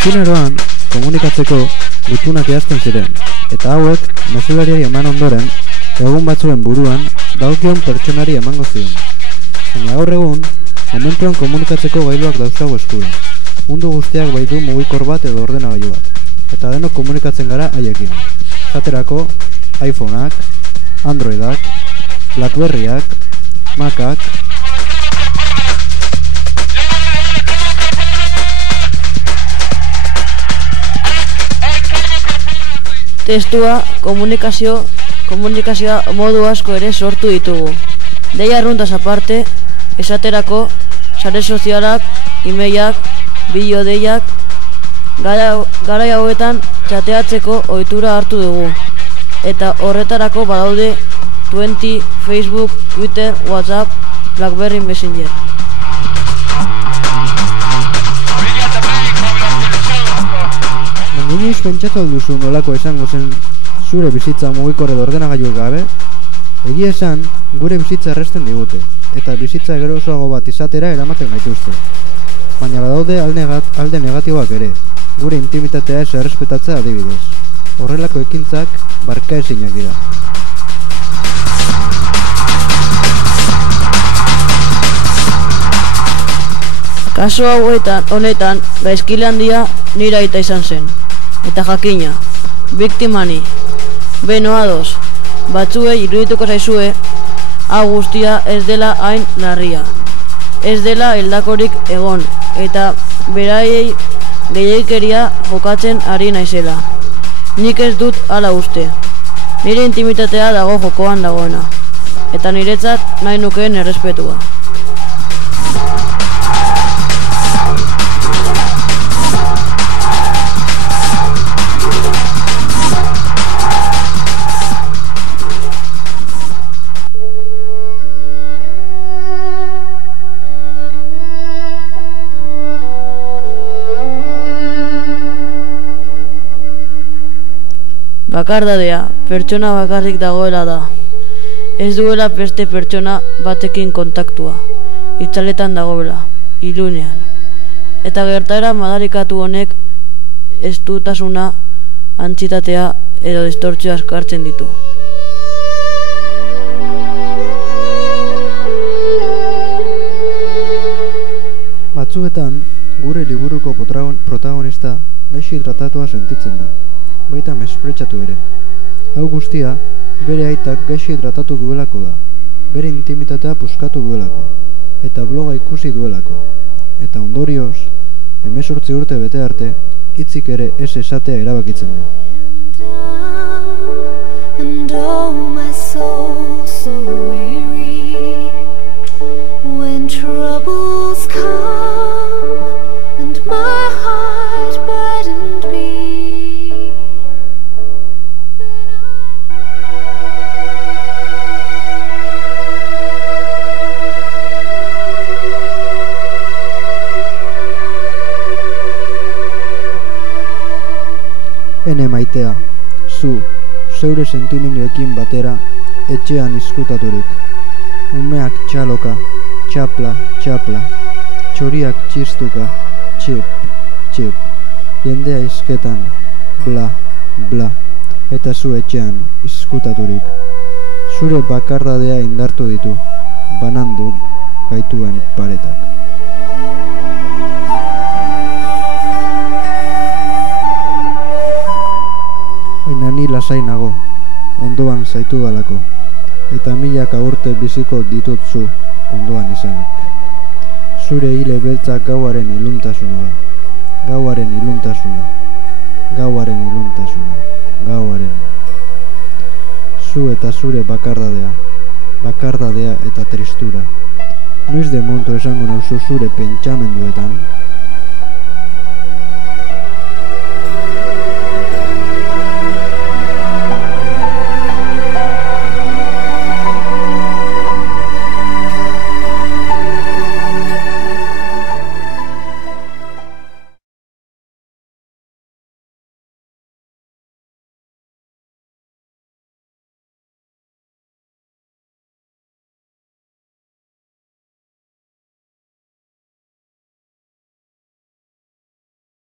Aitzuneroan, komunikatzeko gutunak ehazten ziren, eta hauek mezulariari eman ondoren, egun batzuen buruan, dagokion pertsonari emango zion. Baina gaur egun, momentuan komunikatzeko gailuak dauzkagu eskura. Mundu guztiak bai du mugikor bat edo ordenagailu bat, eta denok komunikatzen gara haiekin. Zaterako, iPhoneak, Androidak, Blackberryak, Macak. Testua, komunikazioa modu asko ere sortu ditugu. Deia arruntaz aparte, esaterako, sare sozialak, emailak, bideo-deiak, garai hauetan txateatzeko ohitura hartu dugu. Eta horretarako badaude 20, Facebook, Twitter, WhatsApp, Blackberry Messenger. Inoiz pentsatu duzu nolako esango zen zure bizitza mugikor edo ordenagailu gabe? Egia esan, gure bizitza erresten digute, eta bizitza gerosoago bat izatera eramaten gaituzte. Baina badaude alde negatiboak ere, gure intimitatea ez errespetatzea adibidez. Horrelako ekintzak barkaezinak dira. Kaso honetan, gaizkile handia nire aita izan zen. Eta jakina, biktimani, beno ados, batzuei irudituko zaizue, hau guztia ez dela hain larria. Ez dela hildakorik egon, eta beraiei gehiagikeria jokatzen ari naizela. Nik ez dut hala uste. Nire intimitatea dago jokoan dagoena, eta niretzat nahi nukeen errespetua. Bakardadea, pertsona bakarrik dagoela da. Ez duela beste pertsona batekin kontaktua. Itzaletan dagoela, ilunean. Eta gertaera madarikatu honek estutasuna, antsitatea edo distortzioa askartzen ditu. Batzuetan, gure liburuko protagonista gaixi tratatua sentitzen da. Baita mespretsatu ere. Hau guztia, bere aitak gaixi tratatu duelako da. Bere intimitatea puskatu duelako. Eta bloga ikusi duelako. Eta ondorioz, 18 urte bete arte, hitzik ere ez esatea erabakitzen du. And oh my soul so weary when troubles come and my heart burdened be. Ene maitea, zu, zeure sentimenduekin batera, etxean izkutaturik. Umeak txaloka, txapla, txapla, txoriak txistuka, txip, txip, jendea izketan, bla, bla, eta zu etxean izkutaturik. Zure bakardadea indartu ditu, banandu gaituen paretak. Baina ni lasai nago, ondoan zaitu dalako, eta milaka urte biziko ditut zu ondoan izanik. Zure hile beltzak gauaren iluntasuna da, gauaren iluntasuna, gauaren iluntasuna, gauaren. Zu eta zure bakardadea, bakardadea eta tristura. Noiz de monto esango nauzu zure pentsamenduetan,